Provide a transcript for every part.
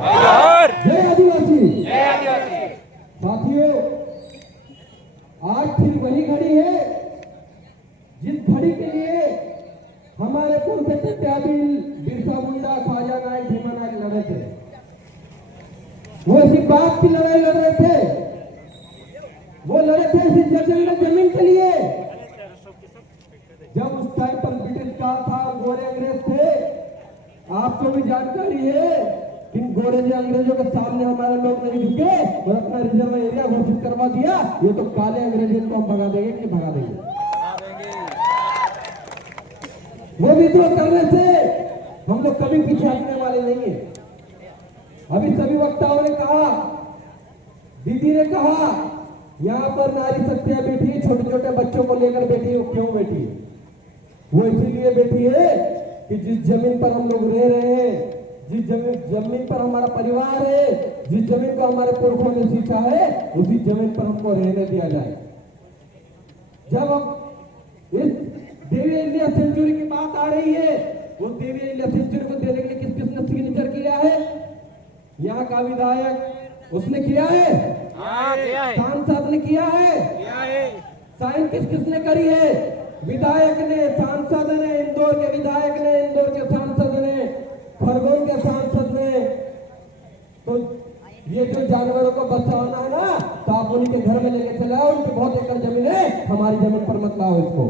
जय आदिवासी। साथियों, आज फिर वही घड़ी है जिस घड़ी के लिए हमारे पूर्व सत्याग्रही बिरसा मुंडा, ख्वाजा नायक, भीमा नायक लड़े थे। वो इसी बात की लड़ाई लड़ रहे थे, वो लड़े थे इसी जमीन के लिए। जब उस टाइम पर ब्रिटिश का था, गोरे अंग्रेज थे, आपको भी जानकारी है कि गोरे अंग्रेजों के सामने हमारे लोग नहीं झुके और अपना रिजर्व एरिया घोषित करवा दिया। ये तो काले अंग्रेजों को हम भगा देंगे कि भगा देंगे। वो विद्रोह करने से हम लोग कभी पीछे हटने वाले नहीं है। अभी सभी वक्ताओं ने कहा, दीदी ने कहा, यहाँ पर नारी शक्तियां बैठी है, छोटे छोटे बच्चों को लेकर बैठी है। क्यों बैठी है? वो इसीलिए बैठी है कि जिस जमीन पर हम लोग रह रहे हैं, जिस जमीन पर हमारा परिवार है, जिस जमीन को हमारे पुरखों ने सींचा है, उसी जमीन पर हमको रहने दिया जाए। जब अब इस देवी इंडिया सेंचुरी की बात आ रही है, उस देवी इंडिया सेंचुरी को देने के लिए किस किसने सिग्नेचर किया है? यहाँ का विधायक उसने किया है, सांसद ने किया है, साइन किस किसने करी है? विधायक ने, सांसद ने, इंदौर के विधायक ने, इंदौर के सांसद ने, खरगोन के सांसद ने। तो ये जो जानवरों को बचाना है ना, तो आप उनके घर में लेके चले आओ। उनकी बहुत एकड़ जमीन है, हमारी जमीन पर मत लाओ इसको।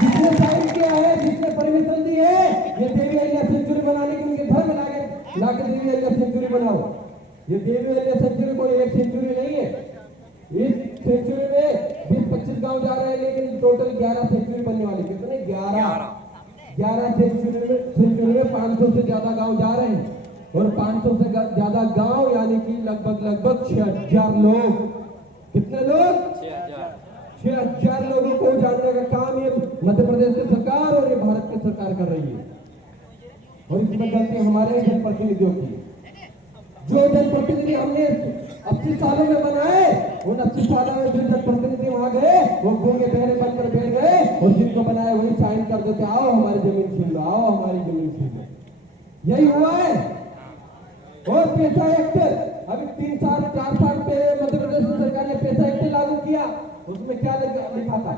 जिसने साइन किया है, जिसने परमिशन दी है, ये देवी अहिल्या सेंचुरी बनाने के उनके घर में लाके देवी अहिल्या सेंचुरी बनाओ। ये देवी अहिल्या सेंचुरी कोई एक सेंचुरी नहीं है। इस सेंचुरी में 20-25 गांव जा रहे हैं, लेकिन टोटल 11 सेंचुरी बनने वाले। कितने? 11 सेंचुरी में 500 से ज्यादा गांव जा रहे हैं। और 500 से ज्यादा गांव यानी कि लगभग 6000 लोग। कितने लोग? 6000 लोगों को जानने का काम ये मध्य प्रदेश की सरकार और ये भारत की सरकार कर रही है। और इसमें गलती हमारे जनप्रतिनिधियों की। जो जनप्रतिनिधि हमने 80 सालों में बनाए, उन 80 सालों में जो जनप्रतिनिधि वहां गए, वो गूंगे बहरे बनकर बैठ गए और जिनको बनाए वही साइन कर देते, आओ हमारी जमीन छीन लो, आओ हमारी जमीन छीन लो। यही हुआ है। और पैसा एक्ट अभी 3 साल 4 साल पे मध्य प्रदेश सरकार ने पैसा एक्ट लागू किया। उसमें क्या लिखा था?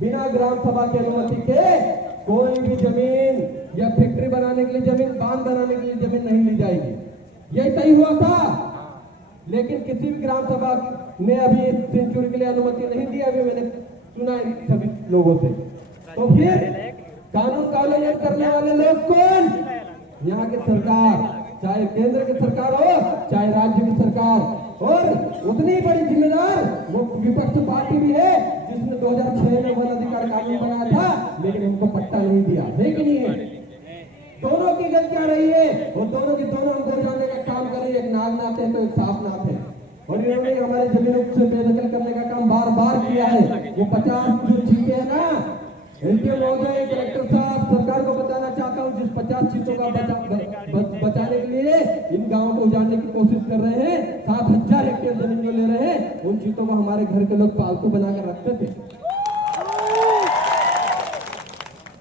बिना ग्राम सभा की अनुमति के कोई भी जमीन या फैक्ट्री बनाने के लिए जमीन, बांध बनाने के लिए जमीन नहीं ली जाएगी। यही तय हुआ था। लेकिन किसी भी ग्राम सभा ने अभी इस सेंचुरी के लिए अनुमति नहीं दी। अभी मैंने सुना है सभी लोगों से। तो फिर कानून का उल्लंघन करने वाले लोग कौन? यहाँ की सरकार, चाहे केंद्र की सरकार हो, चाहे राज्य की सरकार। और उतनी बड़ी जिम्मेदार वो विपक्ष पार्टी भी है, जिसने 2006 में वन अधिकार कानून बनाया था, लेकिन उनको पट्टा नहीं दिया। लेकिन दोनों की गलतियां रही है और दोनों हमको जानने का काम कर रही है। एक नागनाथ है तो एक साफनाथ है। और इन्होंने हमारे जमीनों से बेदखल करने का काम बार बार किया है। वो 50 जो चीजें है ना, इनके महोदय कलेक्टर साहब, सरकार को बताना चाहता हूँ, जिस 50 चीजों का बचाने के लिए इन गांवों को उजाड़ने की कोशिश कर रहे हैं, 7000 हेक्टेयर जमीन जो ले रहे हैं, उन चीजों को हमारे घर के लोग पालतू बनाकर रखते थे।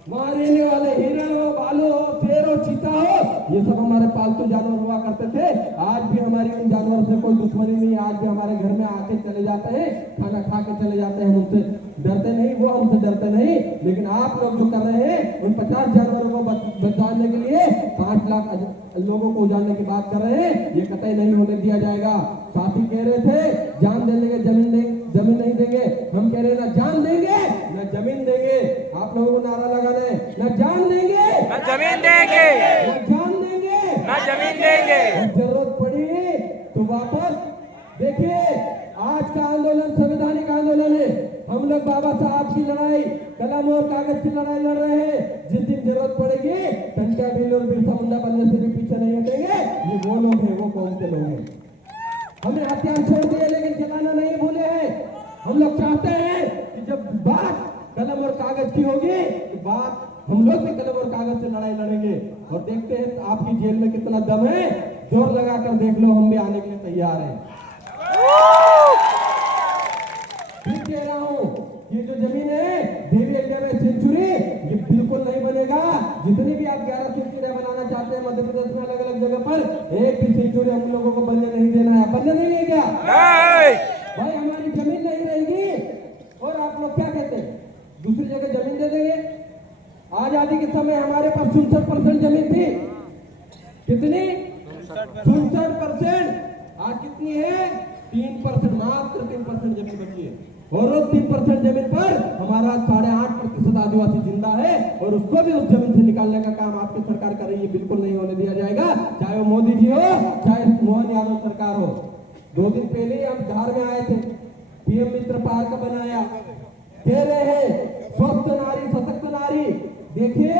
वहां रहने वाले हिरण हो, भालू हो, शेर हो, चीता हो, ये सब हमारे पालतू जानवर हुआ करते थे। आज भी हमारी उन जानवरों से कोई दुश्मनी नहीं। आज भी हमारे घर में आके चले जाते हैं, खाना खा के चले जाते हैं। हम उनसे डरते नहीं, वो हमसे डरते नहीं। लेकिन आप लोग जो कर रहे हैं, उन 50 जानवरों को बचाने के लिए 5 लाख लोगों को उजाड़ने की बात कर रहे हैं, ये कतई नहीं होने दिया जाएगा। साथी कह रहे थे जान दे देंगे, जमीन नहीं देंगे। हम कह रहे हैं ना जान देंगे ना जमीन देंगे। आप लोगों को नारा लगाना है, ना जान देंगे ना जमीन देंगे, ना जान देंगे ना जमीन देंगे। जरूरत पड़ी तो वापस देखिए। आज का आंदोलन संवैधानिक आंदोलन है। हम लोग बाबा साहब की लड़ाई, कलम और कागज की लड़ाई लड़ रहे हैं। जिस दिन जरूरत पड़ेगी, टंटा भील और बिरसा मुंडा बनने से भी पीछे नहीं हटेंगे। ये वो लोग हैं, वो कौन से लोग हैं? हमने हथियार छोड़ दिए लेकिन चलाना नहीं भूले हैं। हम लोग चाहते हैं कि जब बात कलम और कागज की होगी, तो बात हम लोग भी कलम और कागज से लड़ाई लड़ेंगे। और देखते हैं आपकी जेल में कितना दम है, जोर लगाकर देख लो, हम भी आने के लिए तैयार हैं। फिर कह रहा हूँ, ये जो जमीन है देवी अहिल्या सेंचुरी, ये बिल्कुल नहीं बनेगा। जितनी भी आप 11 सेंचुरी बनाना चाहते हैं मध्य प्रदेश में अलग अलग जगह पर एक भी सेंचुरी हम लोगों को बनने नहीं देना है। बनने देंगे क्या भाई? हमारी जमीन नहीं रहेगी और आप लोग क्या कहते हैं, दूसरी जगह जमीन दे देंगे? आजादी के समय हमारे पास 67% जमीन थी। कितनी? 67%। आज कितनी है? 3%, मात्र 3% जमीन बची है। और उस 3% जमीन पर हमारा 8.5% आदिवासी जिंदा है और उसको भी उस जमीन से निकालने का काम आपकी सरकार कर रही है। बिल्कुल नहीं होने दिया जाएगा, चाहे वो मोदी जी हो चाहे मोहन यादव सरकार हो। 2 दिन पहले ही हम धार में आए थे, पीएम मित्र पार्क बनाया, कह रहे हैं स्वस्थ नारी सशक्त नारी। देखिए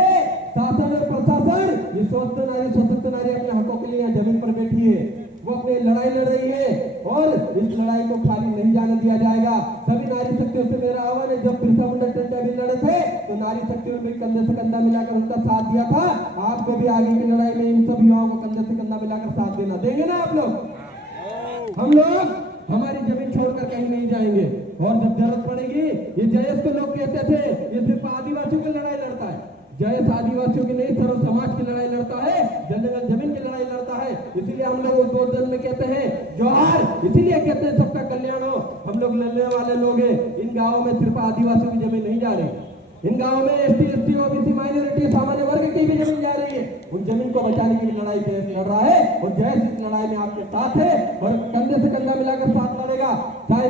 शासन और प्रशासन, ये स्वस्थ नारी सशक्त नारी अपने हकों के लिए यहाँ जमीन पर बैठी है, वो अपनी लड़ाई लड़ रही है और इस लड़ाई को खाली नहीं जाने दिया जाएगा। सभी नारी शक्तियों से मेरा आह्वान है, जब बिरसा मुंडा टंडा भी लड़े थे तो नारी शक्तियों ने कंधे से कंधा मिलाकर उनका साथ दिया था। आपको भी आगे की लड़ाई में इन सब युवाओं को कंधे से कंधा मिलाकर साथ देना, देंगे ना आप लोग? हम लोग हमारी जमीन छोड़कर कहीं नहीं जाएंगे और जब जरूरत पड़ेगी, ये जयेश को लोग कहते थे ये सिर्फ आदिवासियों की लड़ाई लड़ता है। जयेश आदिवासियों की नहीं, सर्व समाज की लड़ाई लड़ता है, जंगल जमीन की लड़ाई लड़ता है। इसीलिए हम लोग उस 2 दिन में कहते हैं जोहार, इसीलिए कहते हैं सबका कल्याण हो। हम लोग लड़ने वाले लोग हैं। इन गाँवों में सिर्फ आदिवासियों की जमीन नहीं जा रही, इन गाँव में एसटी एसटी ओबीसी माइनॉरिटी सामान्य वर्ग की भी जमीन जा रही है। उन जमीन को बचाने की लड़ाई जयेश लड़ रहा है और जयेश इस लड़ाई में आपके साथ है और कंधे से कंधा मिलाकर साथ लड़ेगा। चाहे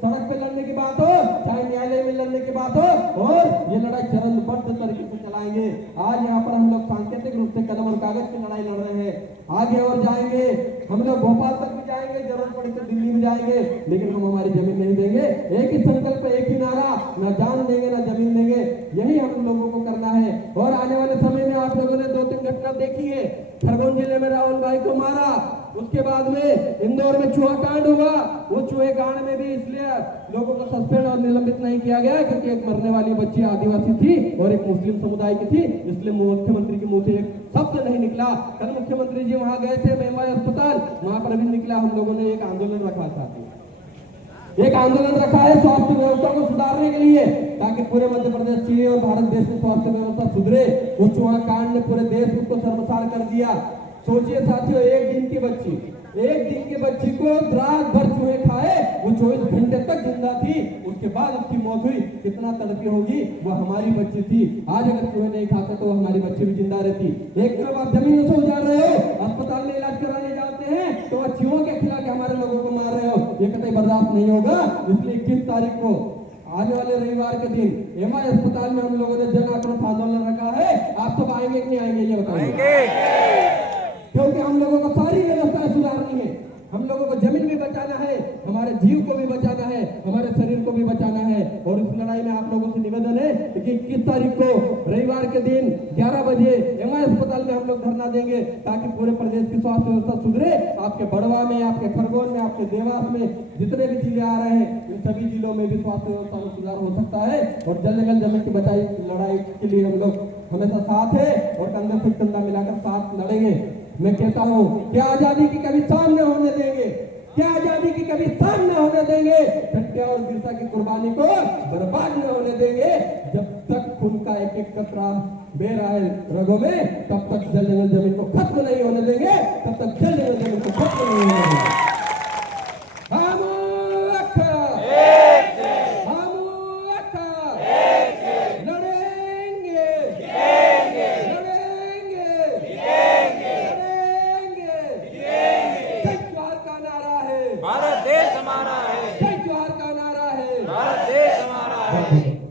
सड़क पे लड़ने की बात हो, चाहे न्यायालय में लड़ने की बात हो, और ये लड़ाई चरणबद्ध तरीके से चलाएंगे। आज यहाँ पर हम लोग सांकेतिक रूप से कलम और कागज की लड़ाई लड़ रहे हैं, आगे और जाएंगे। हम लोग भोपाल तक भी जाएंगे, जरूरत पड़ी तो दिल्ली भी जाएंगे, लेकिन हम हमारी जमीन नहीं देंगे। एक ही संकल्प, एक ही नारा, ना जान देंगे ना जमीन देंगे, यही हम लोगों को करना है। और आने वाले समय में आप लोगों ने 2-3 घटना देखी है। खरगोन जिले में राहुल भाई को मारा, उसके बाद में इंदौर में चूहा कांड हुआ। वो चूहे कांड में भी इसलिए लोगों को सस्पेंड और निलंबित नहीं किया गया क्योंकि एक मरने वाली बच्ची आदिवासी थी और एक मुस्लिम समुदाय की थी, इसलिए मुख्यमंत्री के मुंह से एक शब्द नहीं निकला। कल मुख्यमंत्री जी वहां गए थे मेवाई अस्पताल, वहां पर भी निकला। हम लोगों ने एक आंदोलन रखा था, एक आंदोलन रखा है स्वास्थ्य व्यवस्था को सुधारने के लिए, ताकि पूरे मध्य प्रदेश की और भारत देश में स्वास्थ्य व्यवस्था सुधरे। उस चूहा कांड ने पूरे देश को शर्मसार कर दिया। सोचिए साथियों, एक दिन की बच्ची को रात भर चूहे खाए, वो 24 घंटे तक जिंदा थी, उसके बाद उसकी मौत हुई। कितना तड़पी होगी, वो हमारी बच्ची थी। आज अगर चूहे नहीं खाते तो हमारी बच्ची भी जिंदा रहती। एक तरफ आप जमीन से उजाड़ रहे हो, अस्पताल में इलाज कराने जाते हैं तो चूहों के खिला के हमारे लोगों को मार रहे हो, ये कतई बर्दाश्त नहीं होगा। इसलिए 21 तारीख को आने वाले रविवार के दिन एमआई अस्पताल में हम लोगों ने जन आक्रोश आंदोलन रखा है। आप सब आएंगे कि नहीं आएंगे ये बताइए? क्योंकि हम लोगों को सारी व्यवस्थाएं सुधारनी है, हम लोगों को जमीन भी बचाना है, हमारे जीव को भी बचाना है, हमारे शरीर को भी बचाना है। और इस लड़ाई में आप लोगों से निवेदन है कि 21 तारीख को रविवार के दिन 11 बजे एमआई अस्पताल में हम लोग धरना देंगे, ताकि पूरे प्रदेश की स्वास्थ्य व्यवस्था सुधरे। आपके बड़वा में, आपके खरगोन में, आपके देवास में जितने भी जिले आ रहे हैं, इन सभी जिलों में भी स्वास्थ्य व्यवस्था में सुधार हो सकता है। और जल जमीन की बचाई लड़ाई के लिए हम लोग हमेशा साथ है और कंधे से कंधा मिलाकर साथ लड़ेंगे। मैं कहता हूं, क्या आजादी की कभी सामने होने देंगे? क्या आजादी की कभी सामने होने देंगे? सत्या और बिरसा की कुर्बानी को बर्बाद न होने देंगे। जब तक खून का एक एक कतरा बह रहा है रगों में, तब तक जल जमीन को खत्म नहीं होने देंगे, तब तक जल जमीन को खत्म नहीं होने देंगे। भारत देश हमारा है, जय जोहार का नारा है, भारत देश हमारा है।